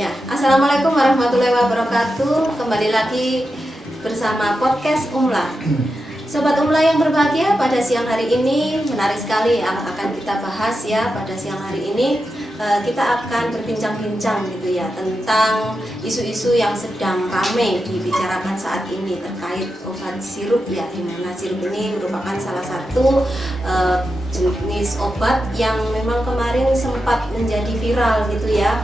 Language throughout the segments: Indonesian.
Ya, Assalamualaikum warahmatullahi wabarakatuh. Kembali lagi bersama podcast Umla. Sobat Umla yang berbahagia, pada siang hari ini menarik sekali akan kita bahas ya. Pada siang hari ini kita akan berbincang-bincang gitu ya tentang isu-isu yang sedang ramai dibicarakan saat ini terkait obat sirup ya, di mana sirup ini merupakan salah satu jenis obat yang memang kemarin sempat menjadi viral gitu ya.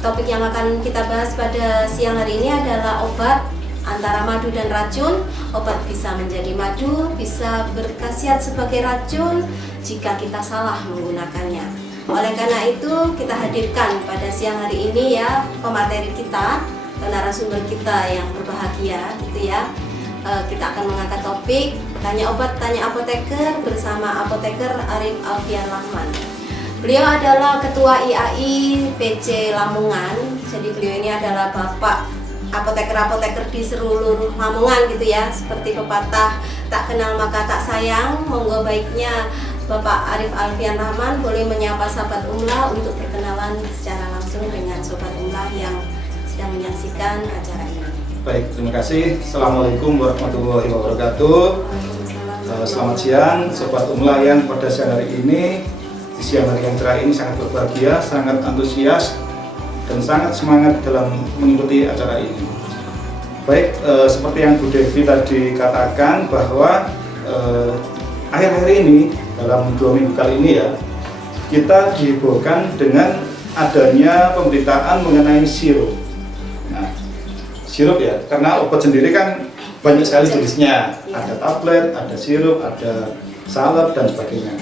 Topik yang akan kita bahas pada siang hari ini adalah obat antara madu dan racun. Obat bisa menjadi madu, bisa berkhasiat sebagai racun jika kita salah menggunakannya. Oleh karena itu kita hadirkan pada siang hari ini ya pemateri kita, narasumber kita yang berbahagia gitu ya. Kita akan mengangkat topik Tanya Obat Tanya Apoteker bersama Apoteker Arif Alfian Rahman. Beliau adalah Ketua IAI PC Lamongan. Jadi beliau ini adalah bapak apoteker-apoteker di seluruh Lamongan gitu ya. Seperti pepatah tak kenal maka tak sayang. Monggo baiknya Bapak Arif Alfian Rahman boleh menyapa sahabat Umla untuk perkenalan secara langsung dengan sobat Umla yang sedang menyaksikan acara ini. Baik, terima kasih. Assalamualaikum warahmatullahi wabarakatuh. Selamat siang sobat Umla yang pada siang hari ini, di siang hari yang cerah ini sangat berbahagia, sangat antusias dan sangat semangat dalam mengikuti acara ini. Baik, seperti yang Bu Devi tadi katakan bahwa akhir-akhir ini dalam 2 minggu kali ini ya, kita dihebohkan dengan adanya pemberitaan mengenai sirup. Nah, sirup ya, karena obat sendiri kan banyak sekali jenisnya, ada tablet, ada sirup, ada salep dan sebagainya.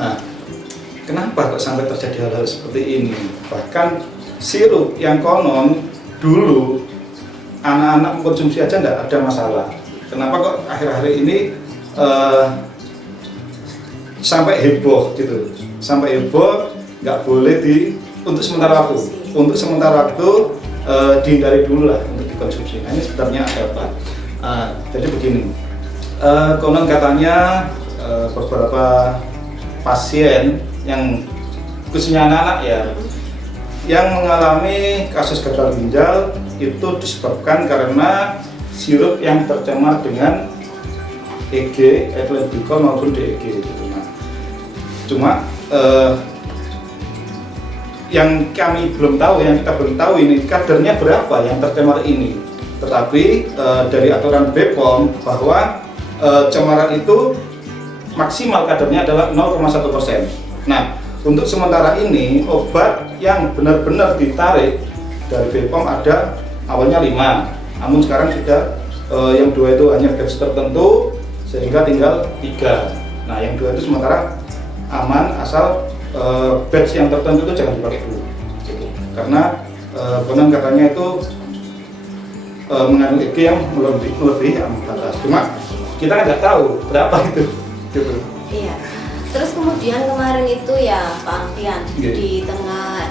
Nah, kenapa kok sampai terjadi hal-hal seperti ini? Bahkan sirup yang konon dulu anak-anak mengkonsumsi aja enggak ada masalah. Kenapa kok akhir-akhir ini sampai heboh gitu? Sampai heboh nggak boleh untuk sementara waktu. Untuk sementara waktu dihindari dulu lah untuk dikonsumsi. Nah, ini sebenarnya ada apa? Jadi begini, konon katanya beberapa pasien yang khususnya anak-anak ya yang mengalami kasus gagal ginjal itu disebabkan karena sirup yang tercemar dengan EG, ethylene glikol maupun DEG gitu. Nah, cuma yang kami belum tahu, yang kita belum tahu ini kadarnya berapa yang tercemar ini. Tetapi dari aturan BPOM bahwa cemaran itu maksimal kadarnya adalah 0,1%. Nah, untuk sementara ini obat yang benar-benar ditarik dari BPOM ada awalnya 5, namun sekarang sudah yang 2 itu hanya batch tertentu sehingga tinggal 3. Nah, yang 2 itu sementara aman asal batch yang tertentu itu jangan dipakai dulu gitu. Karena konon katanya itu mengandung EG yang melebihi batas. Cuma kita nggak tahu berapa itu gitu. Iya. Terus kemudian kemarin itu ya Pak Alfian, di tengah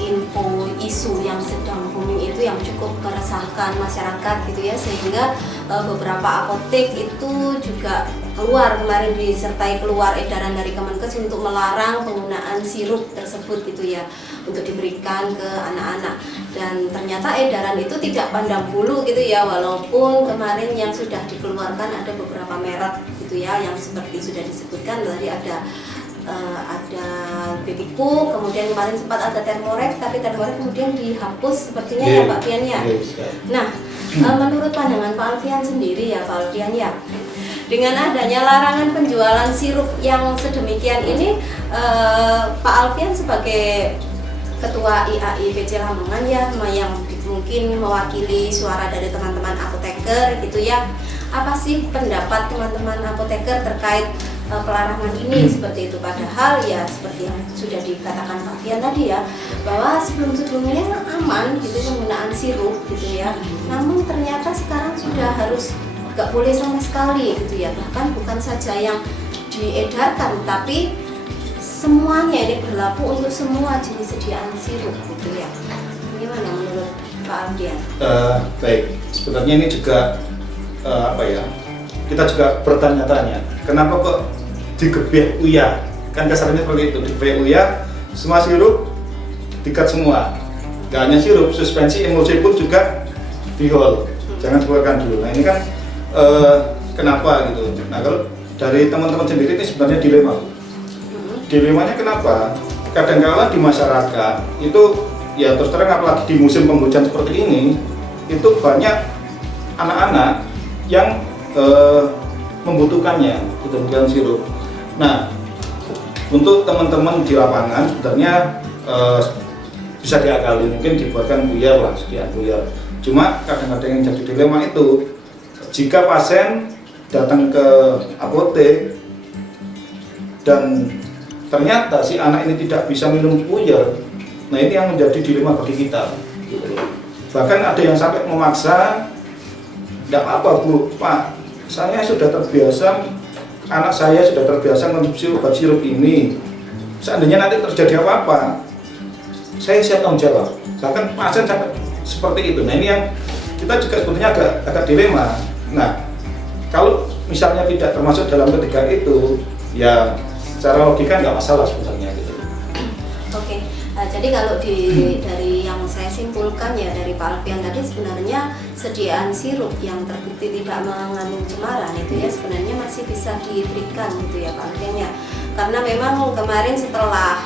info isu yang sedang booming itu yang cukup meresahkan masyarakat gitu ya, sehingga beberapa apotek itu juga keluar kemarin disertai keluar edaran dari Kemenkes untuk melarang penggunaan sirup tersebut gitu ya, untuk diberikan ke anak-anak. Dan ternyata edaran itu tidak pandang bulu gitu ya, walaupun kemarin yang sudah dikeluarkan ada beberapa merek gitu ya, yang seperti sudah disebutkan tadi ada Bepiku, kemudian kemarin sempat ada Thermorex, tapi Thermorex kemudian dihapus sepertinya ya Pak Alfian ya. Nah, menurut pandangan Pak Alfian sendiri ya Pak Alfian ya, dengan adanya larangan penjualan sirup yang sedemikian ini, Pak Alfian sebagai Ketua IAI PC Lamongan ya, yang mungkin mewakili suara dari teman-teman apoteker gitu ya, apa sih pendapat teman-teman apoteker terkait pelarangan ini seperti itu? Padahal ya seperti yang sudah dikatakan Pak Fian tadi ya, bahwa sebelumnya aman gitu penggunaan sirup gitu ya, namun ternyata sekarang sudah harus nggak boleh sama sekali gitu ya, bahkan bukan saja yang diedarkan tapi semuanya ini berlaku untuk semua jenis sediaan sirup gitu ya. Gimana menurut Pak Alfian? Baik, sebenarnya ini juga apa ya, kita juga bertanya-tanya kenapa kok digebek uya, kan kasarnya seperti itu, digebek uya semua sirup dikat semua. Nggak hanya sirup, suspensi emulsi pun juga di hold, jangan dikeluarkan dulu. Nah ini kan kenapa gitu. Nah kalau dari teman-teman sendiri ini sebenarnya dilema. Dilemanya kenapa? Kadang-kala di masyarakat itu ya terus terang apalagi di musim penghujan seperti ini itu banyak anak-anak yang membutuhkannya kebutuhan sirup. Nah untuk teman-teman di lapangan sebenarnya bisa diakali, mungkin dibuatkan buyar lah, sediaan buyar. Cuma kadang-kadang yang jadi dilema itu jika pasien datang ke apotek dan ternyata si anak ini tidak bisa minum buyar, nah ini yang menjadi dilema bagi kita. Bahkan ada yang sampai memaksa, tidak apa Bu, Pak, saya sudah terbiasa, anak saya sudah terbiasa konsumsi obat sirup ini. Seandainya nanti terjadi apa-apa, saya siap tanggung jawab. Bahkan pasien sampai seperti itu. Nah ini yang kita juga sebetulnya agak dilema. Nah kalau misalnya tidak termasuk dalam ketiga itu, ya secara logika nggak masalah sebenarnya gitu. Oke, jadi kalau dari yang saya simpulkan ya dari Pak Alfian tadi, sebenarnya sediaan sirup yang terbukti tidak mengandung cemaran itu ya sebenarnya masih bisa diberikan gitu ya Pak Alfian ya. Karena memang kemarin setelah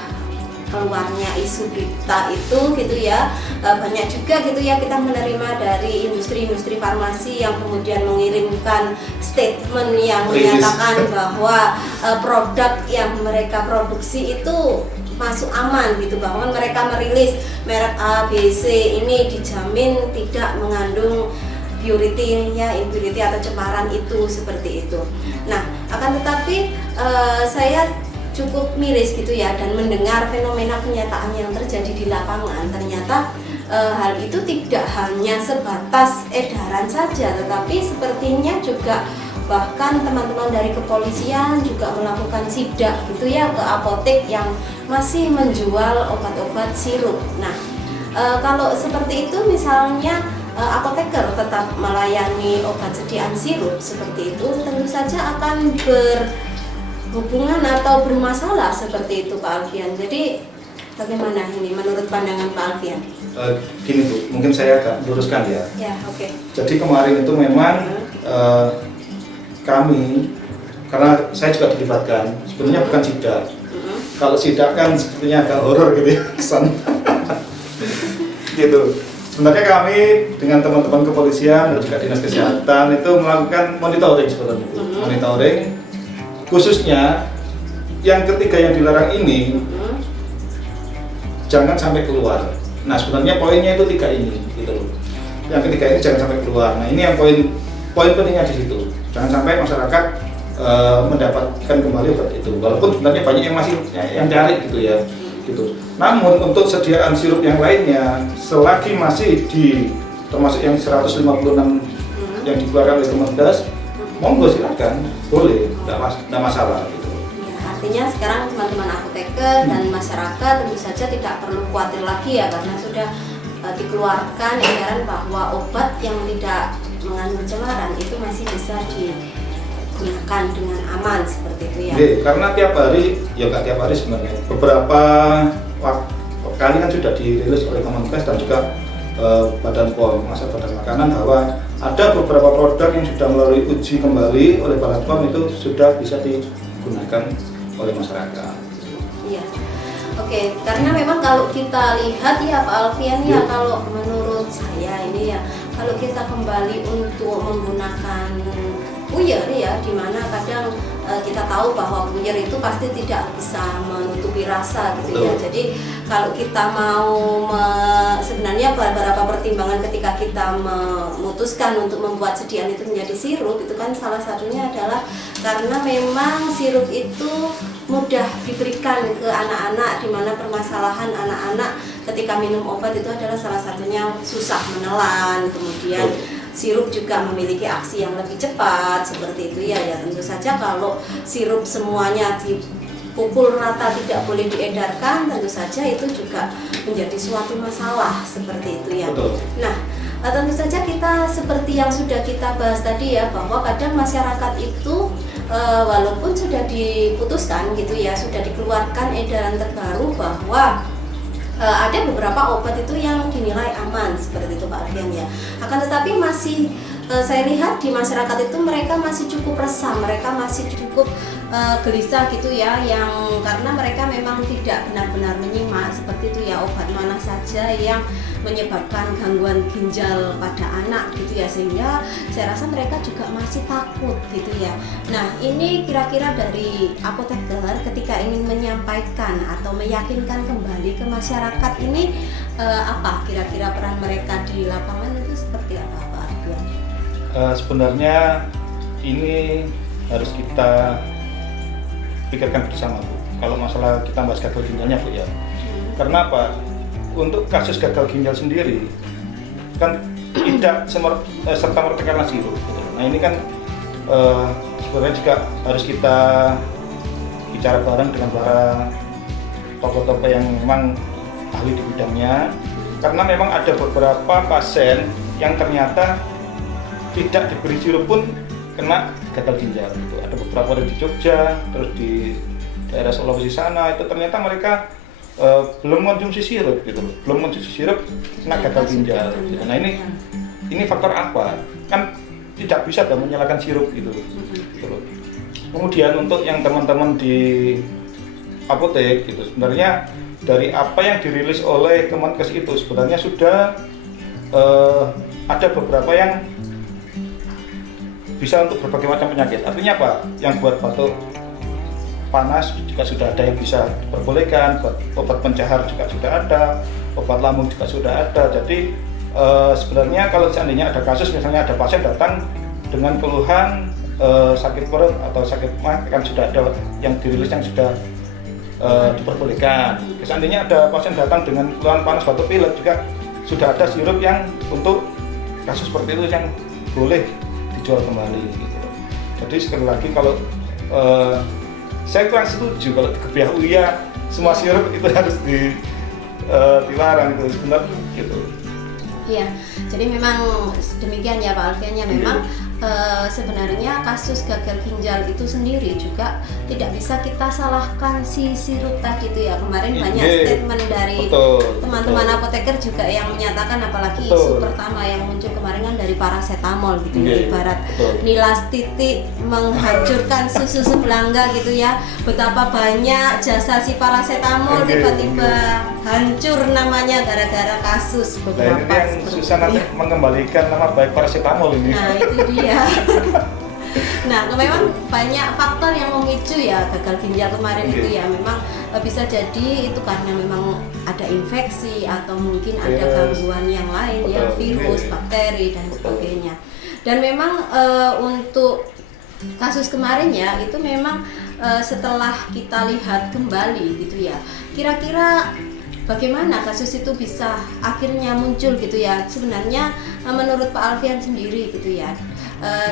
keluarnya isu berita itu gitu ya, banyak juga gitu ya kita menerima dari industri-industri farmasi yang kemudian mengirimkan statement yang menyatakan bahwa produk yang mereka produksi itu masuk aman gitu, bahwa mereka merilis merek A, B, C ini dijamin tidak mengandung impurity atau cemaran itu seperti itu. Nah, akan tetapi saya cukup miris gitu ya dan mendengar fenomena kenyataan yang terjadi di lapangan. Ternyata hal itu tidak hanya sebatas edaran saja, tetapi sepertinya juga bahkan teman-teman dari kepolisian juga melakukan sidak gitu ya ke apotek yang masih menjual obat-obat sirup. Nah, kalau seperti itu misalnya apoteker tetap melayani obat sediaan sirup seperti itu, tentu saja akan berhubungan atau bermasalah seperti itu Pak Alfian. Jadi bagaimana ini menurut pandangan Pak Alfian? Gini Bu, mungkin saya agak luruskan ya. Ya, oke. Jadi kemarin itu memang kami, karena saya juga dilibatkan, sebenarnya bukan sidak. Kalau sidak kan sepertinya agak horor gitu ya kesan. Gitu. Sebenarnya kami dengan teman-teman kepolisian dan juga dinas kesehatan itu melakukan monitoring sebenarnya. Monitoring khususnya yang ketiga yang dilarang ini jangan sampai keluar. Nah sebenarnya poinnya itu tiga ini gitu. Yang ketiga ini jangan sampai keluar. Nah ini yang poin pentingnya di situ. Jangan sampai masyarakat mendapatkan kembali obat itu. Walaupun sebenarnya banyak yang masih yang cari gitu ya. Gitu. Namun untuk sediaan sirup yang lainnya selagi masih di termasuk yang 156 yang dikeluarkan oleh Kemenkes, monggo silakan, boleh, tidak masalah gitu. Ya, artinya sekarang teman-teman apoteker dan masyarakat tentu saja tidak perlu khawatir lagi ya karena sudah dikeluarkan edaran bahwa obat yang tidak mengandung cemaran itu masih bisa digunakan dengan aman seperti itu ya. Karena tiap hari, ya nggak tiap hari sebenarnya, beberapa kali kan sudah dirilis oleh Kemenkes dan juga Badan POM, Masa Badan Makanan, bahwa ada beberapa produk yang sudah melalui uji kembali oleh Badan POM itu sudah bisa digunakan oleh masyarakat. Iya. Oke, karena memang kalau kita lihat ya Pak Alfian ya, kalau menurut saya ini ya, kalau kita kembali untuk menggunakan puyer ya, dimana kadang kita tahu bahwa puyer itu pasti tidak bisa menutupi rasa gitu ya. Jadi kalau kita mau sebenarnya beberapa pertimbangan ketika kita memutuskan untuk membuat sediaan itu menjadi sirup, itu kan salah satunya adalah karena memang sirup itu mudah diberikan ke anak-anak, di mana permasalahan anak-anak ketika minum obat itu adalah salah satunya susah menelan, kemudian sirup juga memiliki aksi yang lebih cepat seperti itu ya. Ya tentu saja kalau sirup semuanya dipukul rata tidak boleh diedarkan, tentu saja itu juga menjadi suatu masalah seperti itu ya. Nah, tentu saja kita seperti yang sudah kita bahas tadi ya, bahwa kadang masyarakat itu walaupun sudah diputuskan gitu ya, sudah dikeluarkan edaran terbaru bahwa ada beberapa obat itu yang dinilai aman seperti itu Pak Alfian ya. Akan tetapi masih saya lihat di masyarakat itu mereka masih cukup resah, mereka masih cukup gelisah gitu ya, yang karena mereka memang tidak benar-benar menyimak seperti itu ya, obat mana saja yang menyebabkan gangguan ginjal pada anak gitu ya, sehingga saya rasa mereka juga masih takut gitu ya. Nah ini kira-kira dari apoteker ketika ingin menyampaikan atau meyakinkan kembali ke masyarakat ini apa kira-kira peran mereka di lapangan itu seperti apa Pak Arfian? Sebenarnya ini harus kita pikirkan bersama Bu. Kalau masalah kita bahas gagal ginjalnya Bu ya. Karena apa? Untuk kasus gagal ginjal sendiri kan tidak serta-merta karena sirup. Nah ini kan sebenarnya juga harus kita bicara bareng dengan para tokoh-tokoh yang memang ahli di bidangnya. Karena memang ada beberapa pasien yang ternyata tidak diberi sirup pun kena gagal ginjal gitu. Ada beberapa di Jogja, terus di daerah Sulawesi sana itu ternyata mereka belum konsumsi sirup gitu, belum konsumsi sirup kena gagal ginjal. Gitu. Nah ini faktor apa? Kan tidak bisa dong menyalahkan sirup gitu. Kemudian untuk yang teman-teman di apotek gitu, sebenarnya dari apa yang dirilis oleh Kemenkes itu sebenarnya sudah ada beberapa yang bisa untuk berbagai macam penyakit. Artinya apa? Yang buat batuk panas juga sudah ada yang bisa diperbolehkan, buat obat pencahar juga sudah ada, obat lambung juga sudah ada. Jadi sebenarnya kalau seandainya ada kasus, misalnya ada pasien datang dengan keluhan sakit perut atau sakit mah, kan sudah ada yang dirilis yang sudah diperbolehkan. Seandainya ada pasien datang dengan keluhan panas batuk pilek juga sudah ada sirup yang untuk kasus seperti itu yang boleh dijual kembali gitu. Jadi sekali lagi kalau saya kurang setuju kalau di kebiah UIA semua sirup itu harus dilarang itu sebenarnya gitu. Iya, jadi memang demikian ya Pak Alfian ya, memang sebenarnya kasus gagal ginjal itu sendiri juga tidak bisa kita salahkan si sirup tadi itu ya. Kemarin banyak statement dari teman-teman apoteker juga yang menyatakan, apalagi isu pertama yang muncul kemarin kan dari paracetamol gitu ya, ibarat nilas titik menghancurkan susu sebelangga gitu ya. Betapa banyak jasa si paracetamol tiba-tiba hancur namanya gara-gara kasus beberapa. Nah, ini yang susah nanti mengembalikan nama baik paracetamol ini. Nah itu dia. Nah, memang banyak faktor yang memicu ya gagal ginjal kemarin itu ya. Memang bisa jadi itu karena memang ada infeksi atau mungkin ada gangguan yang lain ya, virus, bakteri dan sebagainya. Dan memang untuk kasus kemarin ya itu memang setelah kita lihat kembali gitu ya, kira-kira bagaimana kasus itu bisa akhirnya muncul gitu ya. Sebenarnya menurut Pak Alfian sendiri gitu ya,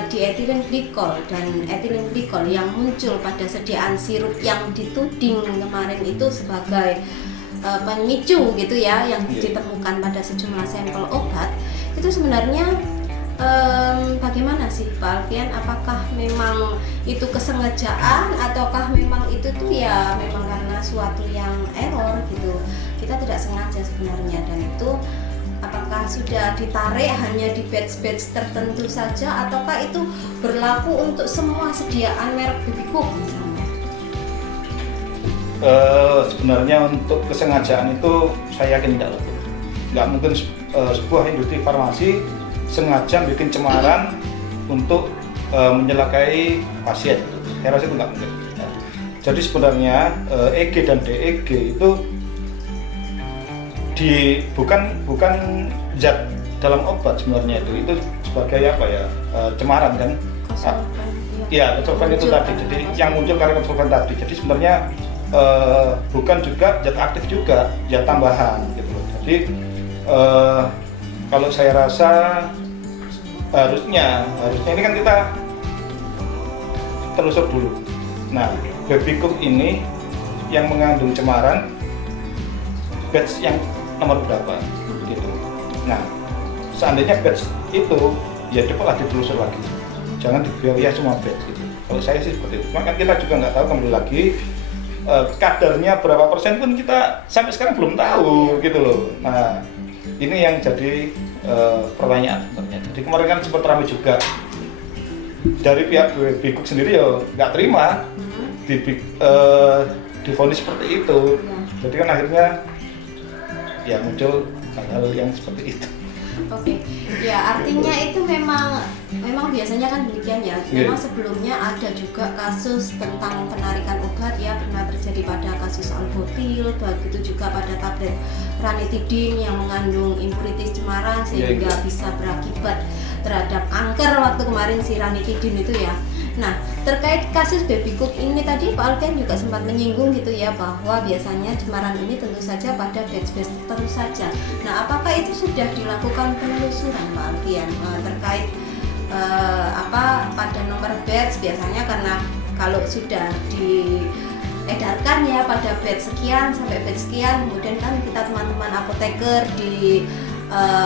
dietilen glikol dan etilen glikol yang muncul pada sediaan sirup yang dituding kemarin itu sebagai pemicu gitu ya, yang ditemukan pada sejumlah sampel obat, itu sebenarnya bagaimana sih Pak Alfian? Apakah memang itu kesengajaan ataukah memang itu tuh ya memang karena suatu yang error gitu, kita tidak sengaja sebenarnya, dan itu apakah sudah ditarik hanya di batch-batch tertentu saja ataukah itu berlaku untuk semua sediaan merek Bibicook misalnya? Sebenarnya untuk kesengajaan itu saya yakin tidak lebih. Nggak mungkin sebuah industri farmasi sengaja bikin cemaran untuk menyelakai pasien. Saya rasa itu nggak mungkin. Jadi sebenarnya EG dan DEG itu bukan zat dalam obat sebenarnya, itu sebagai apa ya, cemaran kan? Iya, konsultan itu tadi. Jadi yang muncul karena konsultan tadi. Jadi sebenarnya bukan juga zat aktif juga, zat tambahan gitu loh. Jadi kalau saya rasa harusnya ini kan kita telusur dulu. Nah, Bibicook ini yang mengandung cemaran batch yang nomor berapa gitu. Nah, seandainya batch itu ya cobalah ditelusur lagi. Jangan dibiayai semua batch gitu. Kalau saya sih seperti itu. Cuma kan kita juga nggak tahu, kembali lagi kadarnya berapa persen pun kita sampai sekarang belum tahu gitu loh. Nah ini yang jadi pertanyaan sebenarnya. Jadi kemarin kan sempat ramai juga dari pihak Bikuk sendiri ya nggak terima divonis seperti itu. Jadi kan akhirnya ya muncul hal-hal yang seperti itu. Oke, ya artinya itu memang biasanya kan demikian ya. Memang sebelumnya ada juga kasus tentang penarikan obat ya, pernah terjadi pada kasus albutil, begitu juga pada tablet ranitidin yang mengandung impuritis cemaran sehingga bisa berakibat terhadap kanker waktu kemarin si ranitidin itu ya. Nah, terkait kasus baby cook ini tadi Pak Alfian juga sempat menyinggung gitu ya, bahwa biasanya cemaran ini tentu saja pada batch-batch terus saja. Nah, apakah itu sudah dilakukan penelusuran Pak Alfian terkait pada nomor batch? Biasanya karena kalau sudah diedarkan ya pada batch sekian sampai batch sekian, kemudian kan kita teman-teman apoteker di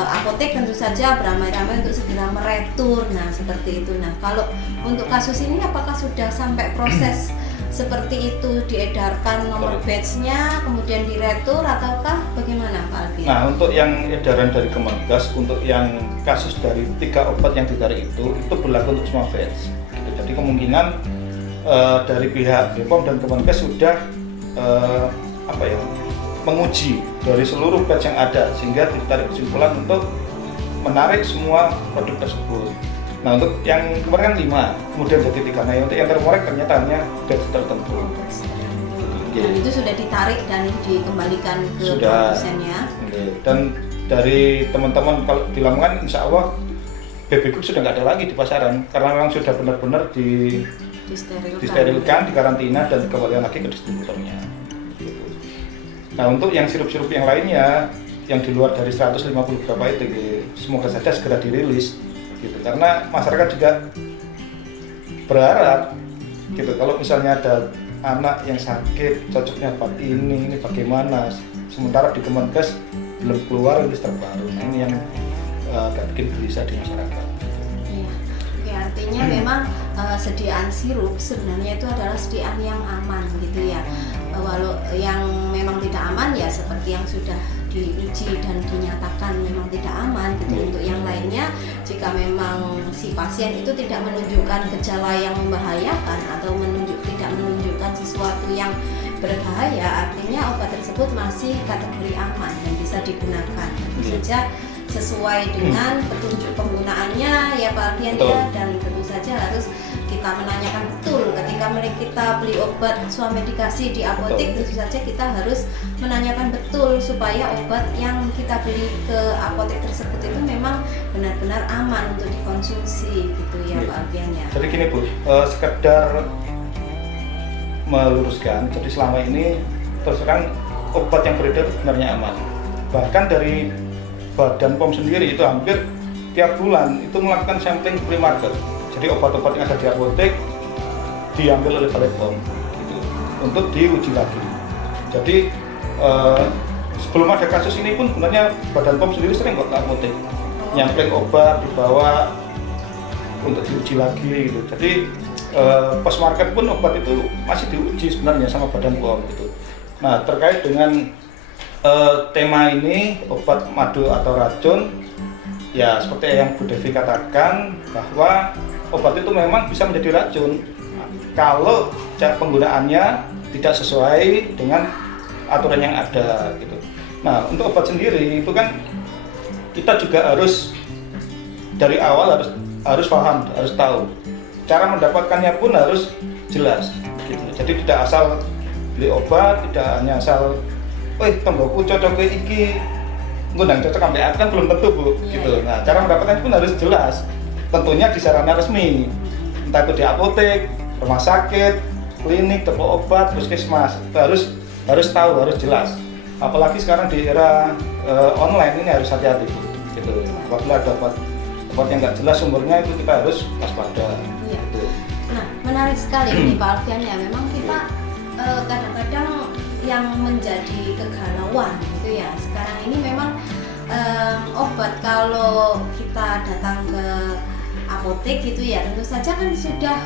apotek tentu saja beramai-ramai untuk segera meretur. Nah seperti itu. Nah kalau untuk kasus ini apakah sudah sampai proses seperti itu, diedarkan nomor batch-nya kemudian diretur ataukah bagaimana Pak Alfian? Nah untuk yang edaran dari Kemenkes, untuk yang kasus dari 3 obat yang ditarik itu berlaku untuk semua batch. Jadi kemungkinan dari pihak BPOM dan Kemenkes sudah menguji dari seluruh batch yang ada sehingga ditarik kesimpulan untuk menarik semua produk tersebut. Nah untuk yang kemarin kan 5, kemudian jadi 3. Nah untuk yang terkorek ternyata hanya batch tertentu. Dan itu sudah ditarik dan dikembalikan ke produsennya. Dan dari teman-teman kalau di Lamongan insya Allah baby cook sudah nggak ada lagi di pasaran karena memang sudah benar-benar disterilkan, dikarantina dan dikembalikan lagi ke distributornya. Nah untuk yang sirup-sirup yang lainnya yang di luar dari 150 berapa itu semoga saja segera dirilis gitu, karena masyarakat juga berharap gitu kalau misalnya ada anak yang sakit cocoknya obat ini bagaimana, sementara di Kemenkes belum keluar rilis terbaru. Nah ini yang agak bikin gelisah di masyarakat. Ya, artinya memang sediaan sirup sebenarnya itu adalah sediaan yang aman gitu ya. Walau yang memang tidak aman ya seperti yang sudah diuji dan dinyatakan memang tidak aman gitu. Untuk yang lainnya jika memang si pasien itu tidak menunjukkan gejala yang membahayakan atau tidak menunjukkan sesuatu yang berbahaya, artinya obat tersebut masih kategori aman dan bisa digunakan. Tentu saja sesuai dengan petunjuk penggunaannya ya Pak Alfian ya, dan tentu saja harus kita menanyakan betul ketika kita beli obat swamedikasi di apotek. Tentu saja kita harus menanyakan betul supaya obat yang kita beli ke apotek tersebut itu memang benar-benar aman untuk dikonsumsi gitu ya Pak Alfian ya. Jadi gini Bu, sekedar meluruskan, jadi selama ini terus terang obat yang beredar sebenarnya aman. Bahkan dari Badan POM sendiri itu hampir tiap bulan itu melakukan sampling pre-market. Jadi obat-obat yang ada di apotek diambil oleh Balai POM gitu, untuk diuji lagi. Jadi sebelum ada kasus ini pun sebenarnya Badan POM sendiri sering kok ke apotek nyampling obat dibawa untuk diuji lagi gitu. Jadi post market pun obat itu masih diuji sebenarnya sama Badan POM gitu. Nah terkait dengan tema ini obat madu atau racun, ya seperti yang Bu Devi katakan bahwa obat itu memang bisa menjadi racun kalau cara penggunaannya tidak sesuai dengan aturan yang ada gitu. Nah untuk obat sendiri itu kan kita juga harus dari awal harus paham, harus tahu cara mendapatkannya pun harus jelas gitu. Jadi tidak asal beli obat, tidak hanya asal tonggoku cocok ke iki, ngundang cocok sampai aku kan belum tentu Bu, gitu. Nah cara mendapatkan pun harus jelas, tentunya di sarana resmi, entah itu di apotek, rumah sakit, klinik, toko obat, puskesmas, harus tahu, harus jelas. Apalagi sekarang di era online ini harus hati-hati Bu, gitu. Apabila ada obat yang nggak jelas sumbernya itu kita harus waspada. Gitu. Nah menarik sekali ini Pak Alfian ya, memang kita kadang-kadang yang menjadi kegalauan gitu ya sekarang ini memang obat kalau kita datang ke apotek gitu ya tentu saja kan sudah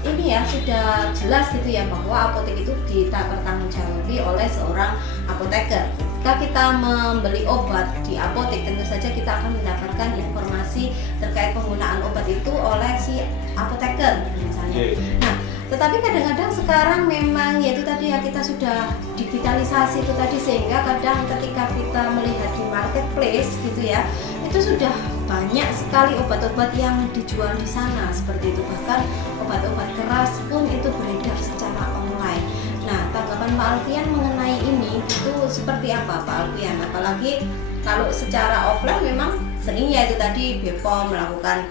ini ya sudah jelas gitu ya bahwa apotek itu dipertanggungjawabi oleh seorang apoteker. Ketika kita membeli obat di apotek, tentu saja kita akan mendapatkan informasi terkait penggunaan obat itu oleh si apoteker misalnya. Nah, tetapi kadang-kadang sekarang memang yaitu tadi ya kita sudah digitalisasi itu tadi, sehingga kadang ketika kita melihat di marketplace gitu ya, itu sudah banyak sekali obat-obat yang dijual di sana seperti itu, bahkan obat-obat keras pun itu beredar secara online. Nah, tanggapan Pak Alfian mengenai ini itu seperti apa Pak Alfian? Apalagi kalau secara offline memang seringnya itu tadi BPOM melakukan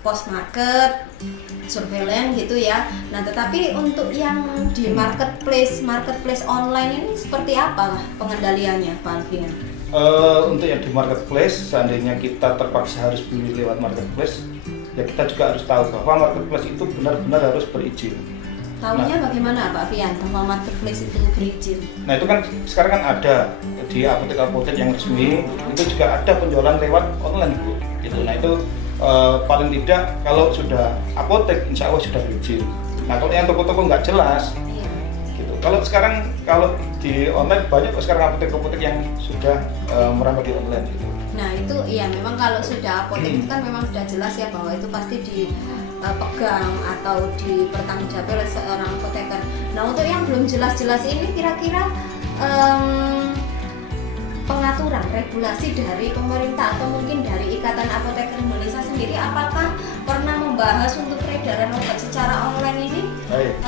post market, surveillance gitu ya. Nah, tetapi untuk yang di marketplace online ini seperti apa pengendaliannya Pak Alfian? Untuk yang di marketplace, seandainya kita terpaksa harus beli lewat marketplace, ya kita juga harus tahu bahwa marketplace itu benar-benar harus berizin. Tahunya bagaimana Pak Fian bahwa marketplace itu berizin? Nah, itu kan sekarang kan ada di apotek-apotek yang resmi, itu juga ada penjualan lewat online Bu. Gitu. Nah, itu paling tidak kalau sudah apotek insya Allah sudah berizin. Nah, kalau yang toko-toko nggak jelas, gitu. Kalau di online banyak sekarang apotek-apotek yang sudah merambah di online. Gitu. Nah, itu iya memang kalau sudah apotek itu kan memang sudah jelas ya bahwa itu pasti dipegang atau dipertanggungjawabkan oleh seorang apoteker. Nah, untuk yang belum jelas-jelas ini kira-kira pengaturan regulasi dari pemerintah atau mungkin dari Ikatan Apoteker Indonesia sendiri apakah pernah membahas untuk peredaran obat secara online ini?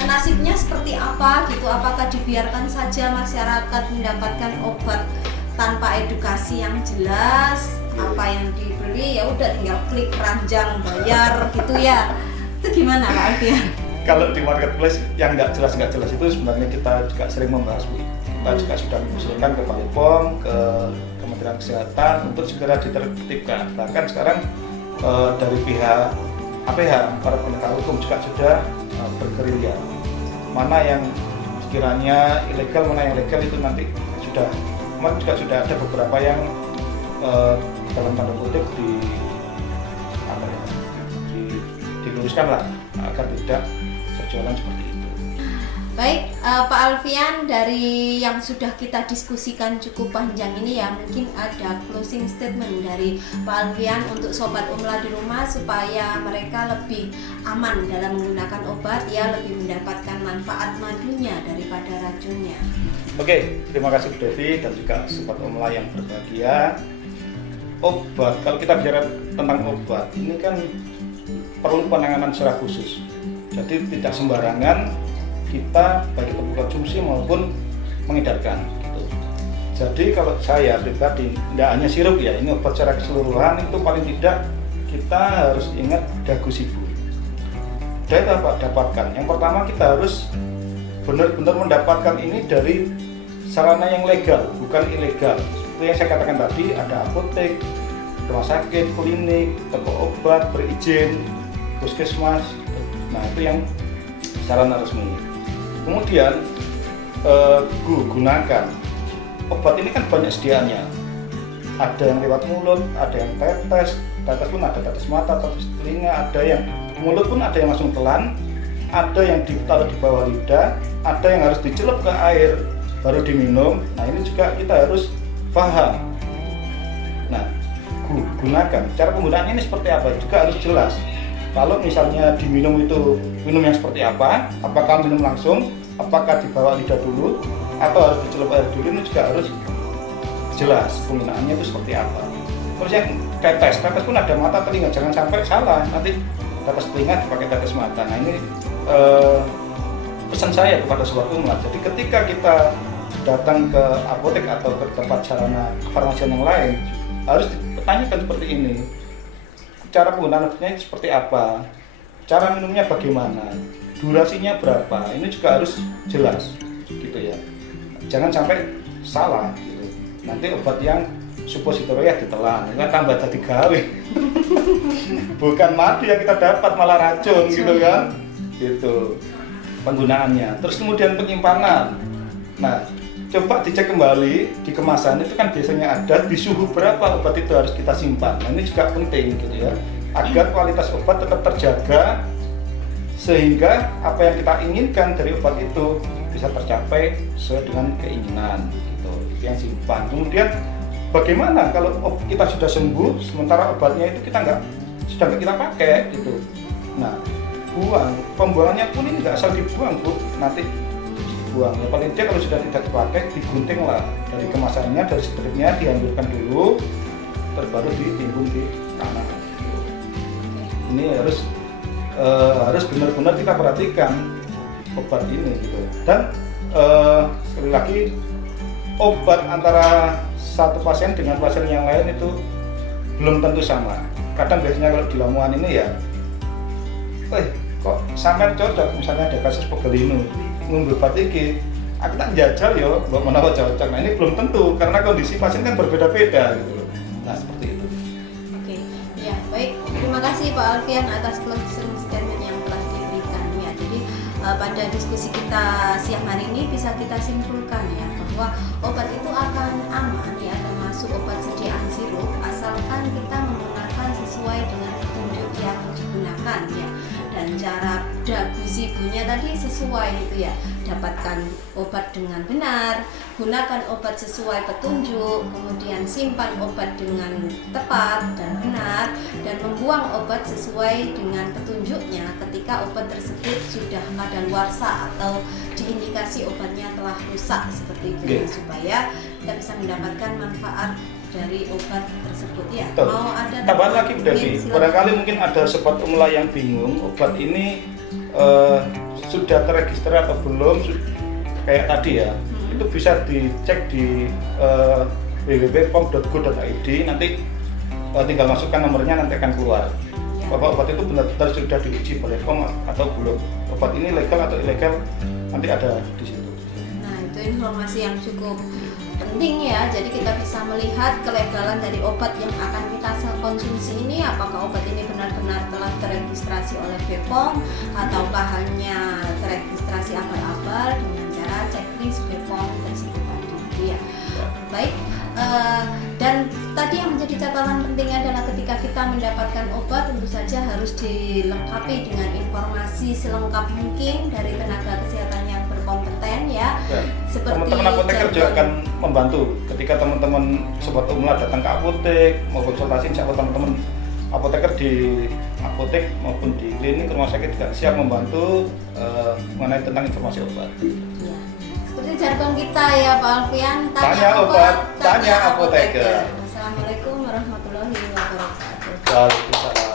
Nasibnya seperti apa gitu? Apakah dibiarkan saja masyarakat mendapatkan obat tanpa edukasi yang jelas? Apa yang dibeli ya udah tinggal klik keranjang bayar gitu ya? Itu gimana Pak Alfian? Kalau di marketplace yang nggak jelas itu sebenarnya kita juga sering membahas Bu. Kita juga sudah mengusulkan ke BPOM, ke Kementerian Kesehatan untuk segera ditertibkan. Bahkan sekarang dari pihak APH, para penegak hukum juga sudah bergerilya. Mana yang sekiranya ilegal, mana yang legal itu nanti kemarin juga sudah ada beberapa yang dalam tanda kutip diluruskan lah agar tidak berjualan seperti itu. Baik, Pak Alfian, dari yang sudah kita diskusikan cukup panjang ini ya, mungkin ada closing statement dari Pak Alfian untuk Sobat Umla di rumah supaya mereka lebih aman dalam menggunakan obat, ya lebih mendapatkan manfaat madunya daripada racunnya. Oke, terima kasih Bu Devi dan juga Sobat Umla yang berbahagia. Obat, kalau kita bicara tentang obat, ini kan perlu penanganan secara khusus. Jadi tidak sembarangan kita baik itu konsumsi maupun mengedarkan gitu. Jadi kalau saya pribadi tidak hanya sirup ya, ini obat secara keseluruhan itu paling tidak kita harus ingat dagu sibu. Dari apa dapatkan? Yang pertama kita harus benar-benar mendapatkan ini dari sarana yang legal, bukan ilegal. Seperti yang saya katakan tadi, ada apotek, rumah sakit, klinik, toko obat berizin, puskesmas. Nah, itu yang sarana resmi. Kemudian gunakan obat ini kan banyak sediaannya. Ada yang lewat mulut, ada yang tetes pun ada tetes mata, tetes telinga, ada yang mulut pun ada yang langsung telan, ada yang ditaruh di bawah lidah, ada yang harus dicelup ke air baru diminum. Nah, ini juga kita harus paham. Nah, gunakan. Cara penggunaannya ini seperti apa juga harus jelas. Kalau misalnya diminum itu minum yang seperti apa, apakah minum langsung, apakah di bawah lidah dulu, atau harus dicelup air dulu, ini juga harus jelas penggunaannya itu seperti apa. Terus yang tetes pun ada mata telinga, jangan sampai salah, nanti tetes telinga dipakai tetes mata. Nah, ini pesan saya kepada Sobat Umla. Jadi ketika kita datang ke apotek atau ke tempat sarana kefarmasian yang lain, harus ditanyakan seperti ini. Cara penggunaan obatnya seperti apa, cara minumnya bagaimana, durasinya berapa, ini juga harus jelas gitu ya. Jangan sampai salah gitu. Nanti obat yang supositoria ditelan, itu tambah jadi gawe. Bukan madu yang kita dapat, malah racun gitu kan. Gitu penggunaannya. Terus kemudian penyimpanan. Nah, coba dicek kembali di kemasan itu kan biasanya ada di suhu berapa obat itu harus kita simpan. Nah, ini juga penting gitu ya, agar kualitas obat tetap terjaga sehingga apa yang kita inginkan dari obat itu bisa tercapai sesuai dengan keinginan gitu. Yang simpan. Kemudian bagaimana kalau kita sudah sembuh sementara obatnya itu kita sudah nggak kita pakai gitu. Nah, pembuangannya pun ini nggak asal dibuang Bu, nanti dibuang. Ya, paling tidak kalau sudah tidak dipakai digunting lah dari kemasannya, dari stripnya dihancurkan dulu, baru ditimbun di tanah. Ini harus benar-benar kita perhatikan obat ini gitu. Dan sekali lagi obat antara satu pasien dengan pasien yang lain itu belum tentu sama. Kadang biasanya kalau di Lamongan ini ya, kok sampean cocok, misalnya ada kasus pegelinu ngombe obat iki, aku tak jajal yo, mbok menawa cocok. Nah ini belum tentu karena kondisi pasien kan berbeda-beda gitu loh. Nah seperti itu. Oke, ya baik. Terima kasih Pak Alfian atas closing statement yang telah diberikan ya. Jadi pada diskusi kita siang hari ini bisa kita simpulkan ya bahwa obat itu akan aman ya, termasuk obat sediaan sirup asalkan kita menggunakan sesuai dengan petunjuk yang digunakan ya. Dan cara dagu sibunya tadi sesuai itu ya, dapatkan obat dengan benar, gunakan obat sesuai petunjuk, kemudian simpan obat dengan tepat dan benar, dan membuang obat sesuai dengan petunjuknya ketika obat tersebut sudah kadaluarsa atau diindikasi obatnya telah rusak seperti itu, supaya kita bisa mendapatkan manfaat dari obat tersebut ya. Betul. Mau ada tambahan lagi Bu Devi, barangkali mungkin ada sobat umla yang bingung obat ini sudah terregister atau belum, kayak tadi ya, itu bisa dicek di www.pom.go.id, nanti tinggal masukkan nomornya, nanti akan keluar bahwa obat itu benar-benar sudah diuji oleh POM atau belum, obat ini legal atau ilegal, nanti ada di situ. Nah itu informasi yang cukup penting ya, jadi kita bisa melihat kelegalan dari obat yang akan kita konsumsi ini, apakah obat ini benar-benar telah teregistrasi oleh BPOM ataukah hanya teregistrasi abal-abal dengan cara checklist BPOM tersebut tadi ya. Baik, dan tadi yang menjadi catatan pentingnya adalah ketika kita mendapatkan obat tentu saja harus dilengkapi dengan informasi selengkap mungkin dari tenaga kesehatan yang berkompeten ya. Seperti teman-teman apoteker juga akan membantu ketika teman-teman sobat umla datang ke apotek mau konsultasi, insya Allah teman-teman apoteker di apotek maupun di klinik rumah sakit juga siap membantu mengenai tentang informasi obat. Ya. Seperti jargon kita ya Pak Alfian, tanya obat, tanya apoteker. Assalamualaikum warahmatullahi wabarakatuh. Waalaikumsalam.